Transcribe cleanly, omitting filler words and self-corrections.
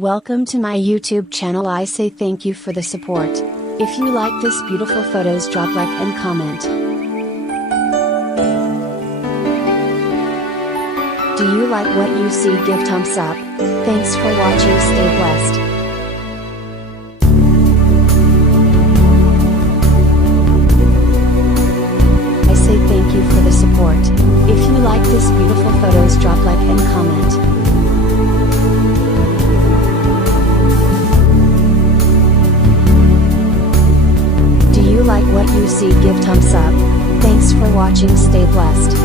Welcome to my YouTube channel. I say thank you for the support. If you like this beautiful photos, drop like and comment. Do you like what you see? Give thumbs up. Thanks for watching. Stay blessed. I say thank you for the support. If you like this beautiful photos, drop like and comment. Do you like what you see? Give thumbs up. Thanks for watching. Stay blessed.